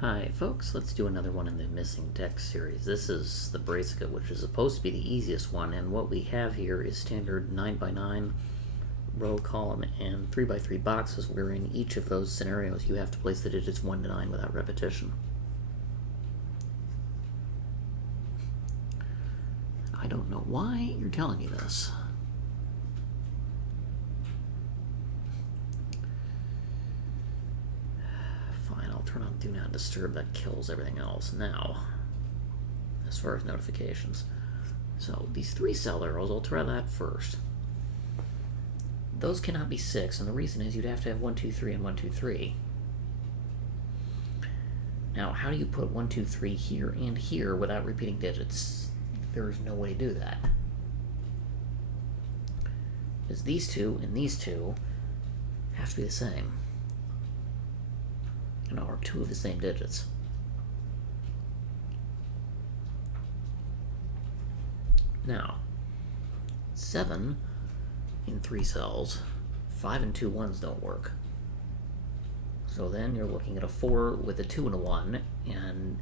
Hi folks, let's do another one in the missing text series. This is the bracelet, which is supposed to be the easiest one, and what we have here is standard 9x9 row, column, and 3x3 boxes, where in each of those scenarios you have to place the digits 1 to 9 without repetition. I don't know why you're telling me this. Turn on Do Not Disturb. That kills everything else. Now, as far as notifications, so these 3 cell arrows, I'll try that first. Those cannot be 6, and the reason is you'd have to have 1, 2, 3, and 1, 2, 3. Now, how do you put 1, 2, 3 here and here without repeating digits? There is no way to do that. Because these two and these two have to be the same. Or 2 of the same digits. Now, 7 in 3 cells, 5 and 2 ones don't work. So then you're looking at a 4 with a 2 and a 1, and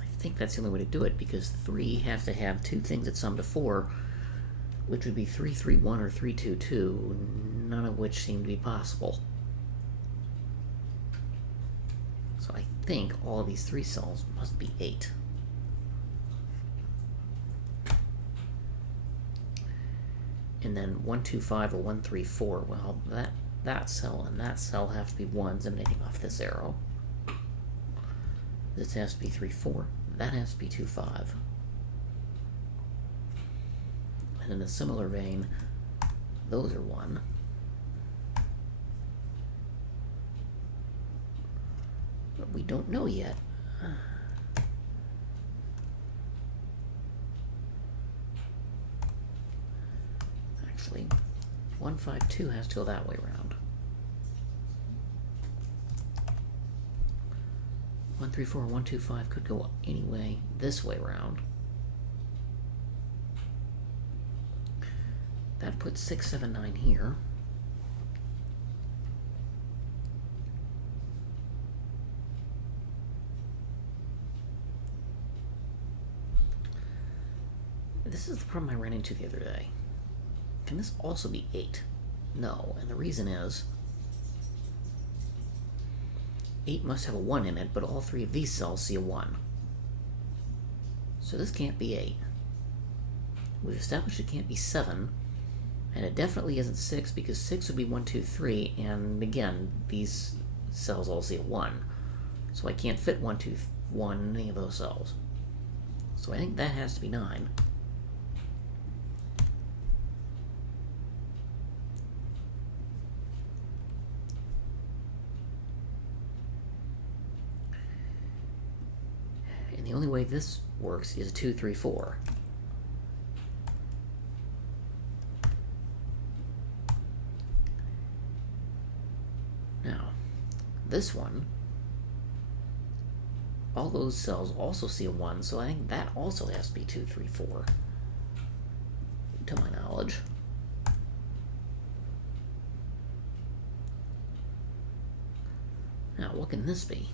I think that's the only way to do it, because 3 has to have 2 things that sum to 4, which would be 3, 3, 1, or 3, 2, 2, none of which seem to be possible. So I think all of these 3 cells must be 8. And then 1, 2, 5, or 1, 3, 4, well, that cell and that cell have to be 1s emanating off this arrow. This has to be 3, 4. That has to be 2, 5. And in a similar vein, those are 1. But we don't know yet. Actually, 1, 5, 2 has to go that way around. 1, 3, 4, 1, 2, 5 could go anyway this way around. That puts 6, 7, 9 here. This is the problem I ran into the other day. Can this also be 8? No, and the reason is 8 must have a 1 in it, but all 3 of these cells see a 1. So this can't be 8. We've established it can't be 7. And it definitely isn't 6, because 6 would be 1, 2, 3, and again, these cells all see a 1. So I can't fit 1, 2, 1 in any of those cells. So I think that has to be 9. And the only way this works is 2, 3, 4. This one, all those cells also see a 1, so I think that also has to be 2, 3, 4, to my knowledge. Now, what can this be?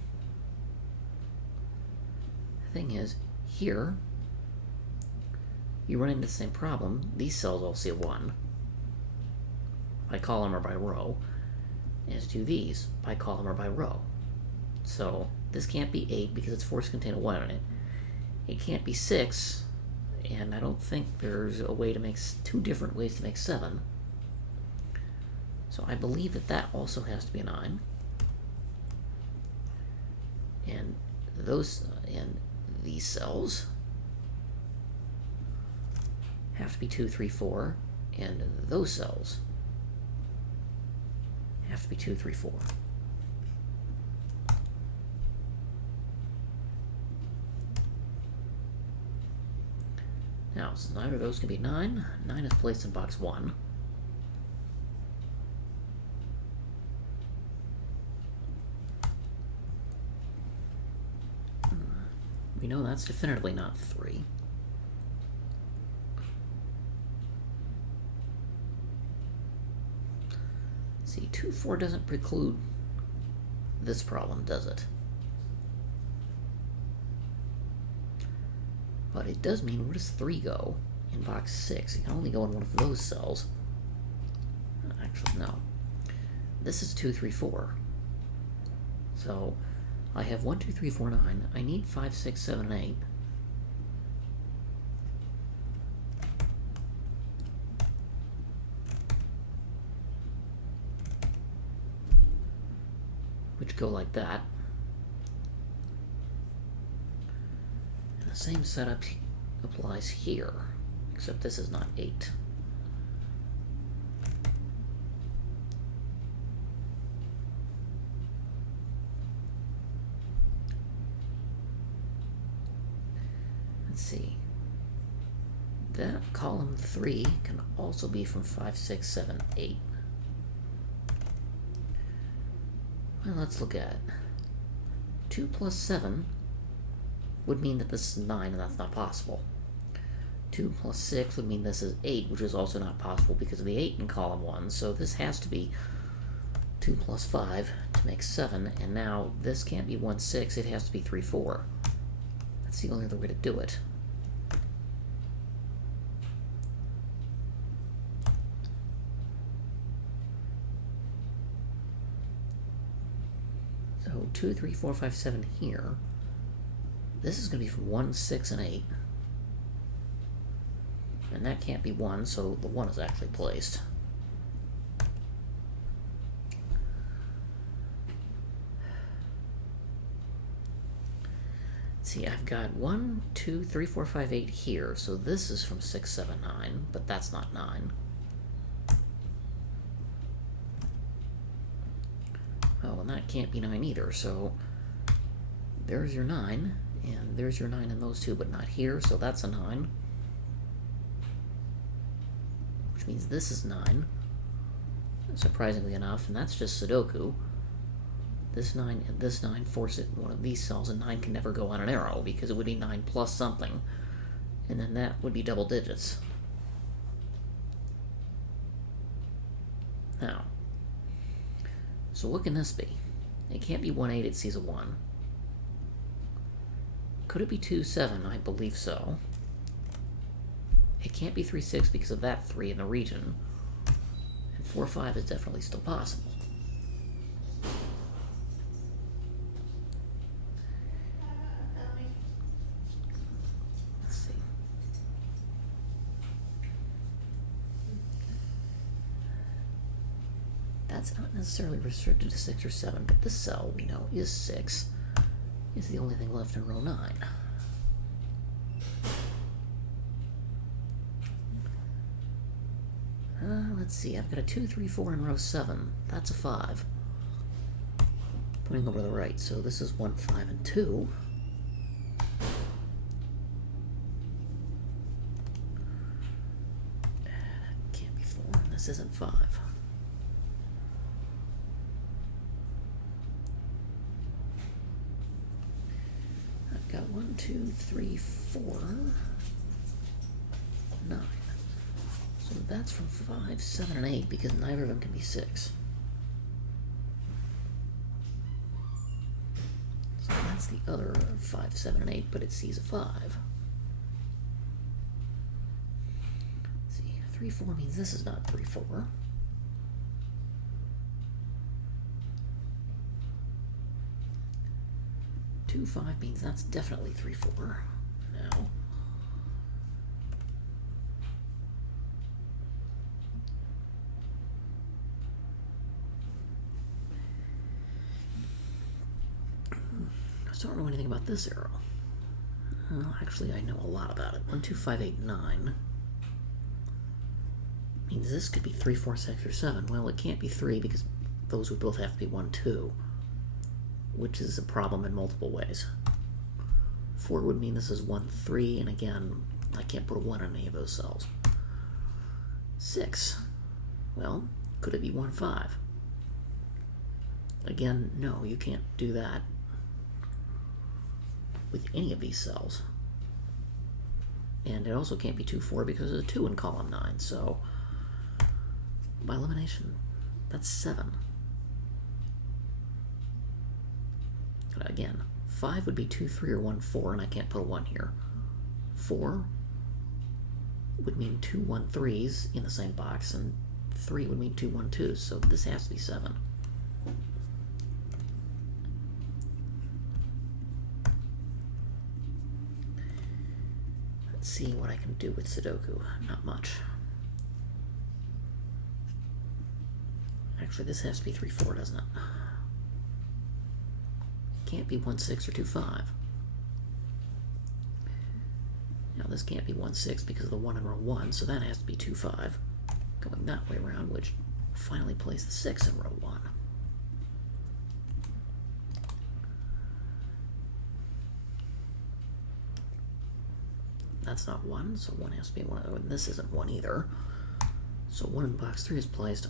The thing is, here, you run into the same problem. These cells all see a 1, by column or by row, as do these, by column or by row. So this can't be 8 because its 4s contain a 1 in it. It can't be 6, and I don't think there's a way to make 2 different ways to make 7. So I believe that that also has to be a 9. And these cells have to be 2, 3, 4, and those cells have to be 2, 3, 4. Now, since neither of those can be 9, 9 is placed in box 1. We know that's definitively not 3. See, 2, 4 doesn't preclude this problem, does it? But it does mean, where does 3 go? In box 6. It can only go in one of those cells. Actually, no. This is 2, 3, 4. So, I have 1, 2, 3, 4, 9. I need 5, 6, 7, and 8. Which go like that. And the same setup applies here, except this is not 8. Let's see. That column 3 can also be from 5, 6, 7, 8. Well, let's look at it. 2 plus 7 would mean that this is 9, and that's not possible. 2 plus 6 would mean this is 8, which is also not possible because of the 8 in column 1, so this has to be 2 plus 5 to make 7, and now this can't be 1, 6, it has to be 3, 4. That's the only other way to do it. So 2, 3, 4, 5, 7 here. This is going to be from 1, 6, and 8. And that can't be 1, so the 1 is actually placed. See, I've got 1, 2, 3, 4, 5, 8 here, so this is from 6, 7, 9, but that's not 9. Oh, and that can't be 9 either, so there's your 9, and there's your 9 in those two, but not here, so that's a 9. Which means this is 9, surprisingly enough, and that's just Sudoku. This 9 and this 9 force it in one of these cells, and 9 can never go on an arrow, because it would be 9 plus something, and then that would be double digits. Now, so what can this be? It can't be 1, 8, it sees a 1. Could it be 2, 7? I believe so. It can't be 3, 6 because of that 3 in the region. And 4, 5 is definitely still possible. Let's see. That's not necessarily restricted to 6 or 7, but this cell we know is 6. Is the only thing left in row 9. Let's see, I've got a 2, 3, 4 in row 7. That's a 5. Putting over the right, so this is 1, 5, and 2. That can't be 4, and this isn't 5. I've got 1, 2, 3, 4, 9. So that's from 5, 7, and 8, because neither of them can be 6. So that's the other 5, 7, and 8, but it sees a 5. Let's see, 3, 4 means this is not 3, 4. 2, 5 means that's definitely 3, 4. Now, I still don't know anything about this arrow. Well, actually, I know a lot about it. 1, 2, 5, 8, 9 means this could be 3, 4, 6, or 7. Well, it can't be 3 because those would both have to be 1, 2, which is a problem in multiple ways. 4 would mean this is 1, 3, and again, I can't put a 1 in any of those cells. 6. Well, could it be 1, 5? Again, no, you can't do that with any of these cells. And it also can't be 2, 4 because there's a 2 in column 9, so by elimination, That's 7. And again, 5 would be 2, 3, or 1, 4, and I can't put a 1 here. 4 would mean 2 1 3s in the same box, and 3 would mean 2 1 2s, so this has to be 7. Let's see what I can do with Sudoku. Not much. Actually, this has to be 3 4, doesn't it? Can't be 1 6 or 2 5. Now this can't be 1 6 because of the 1 in row 1, so that has to be 2 5. Going that way around, which finally place the 6 in row 1. That's not 1, so 1 has to be 1. Oh, and this isn't 1 either. So 1 in box 3 is placed.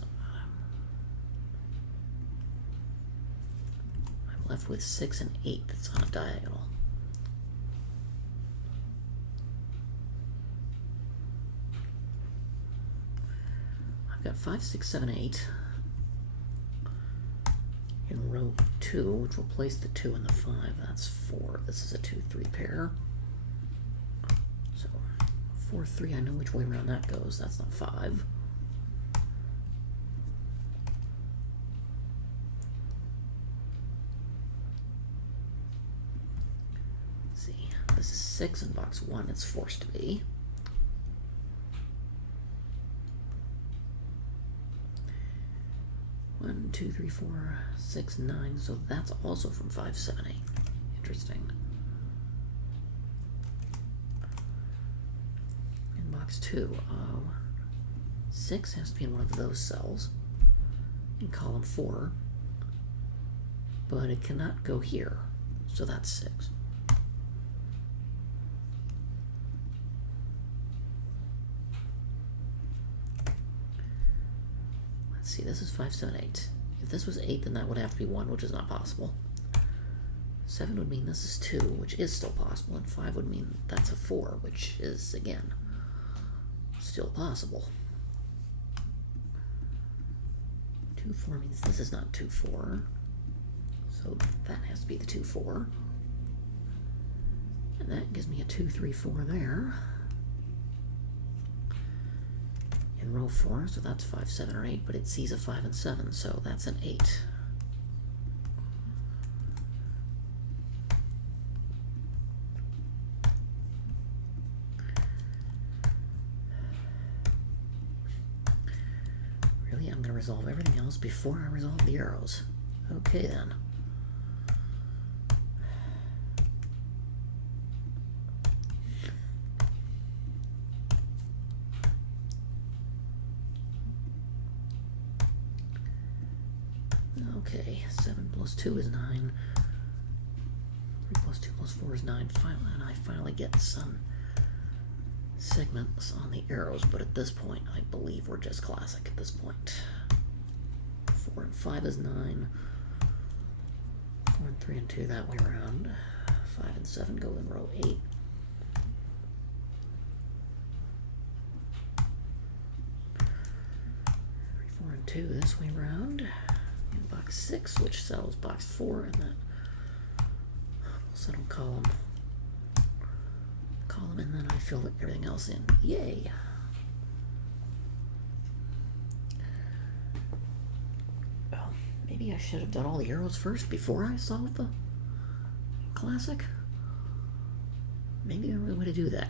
I'm left with 6 and 8 that's on a diagonal. I've got 5, 6, 7, 8 in row 2, which will place the 2 and the 5. That's 4. This is a 2 3 pair. So 4 3, I know which way around that goes. That's not 5. Let's see. This is 6 in box 1. It's forced to be. One, 2, 3, 4, 6, 9. So that's also from 5, 7, 8. Interesting. In box 2, 6 has to be in one of those cells in column 4, but it cannot go here. So that's 6. See, this is 5, 7, 8. If this was 8, then that would have to be 1, which is not possible. 7 would mean this is 2, which is still possible, and 5 would mean that's a 4, which is, again, still possible. 2, 4 means this is not 2, 4, so that has to be the 2, 4. And that gives me a 2, 3, 4 there. In row 4, so that's 5, 7, or 8, but it sees a 5 and 7, so that's an 8. Really, I'm going to resolve everything else before I resolve the arrows. Okay, then. Okay, 7 plus 2 is 9. 3 plus 2 plus 4 is 9. Finally, and I finally get some segments on the arrows, but at this point, I believe we're just classic at this point. 4 and 5 is 9. 4 and 3 and 2 that way around. 5 and 7 go in row 8. 3, 4 and 2 this way around. Box 6, which sells box 4, and then we'll settle column, and then I fill everything else in. Yay! Well, maybe I should have done all the arrows first before I solved the classic. Maybe the only way to do that.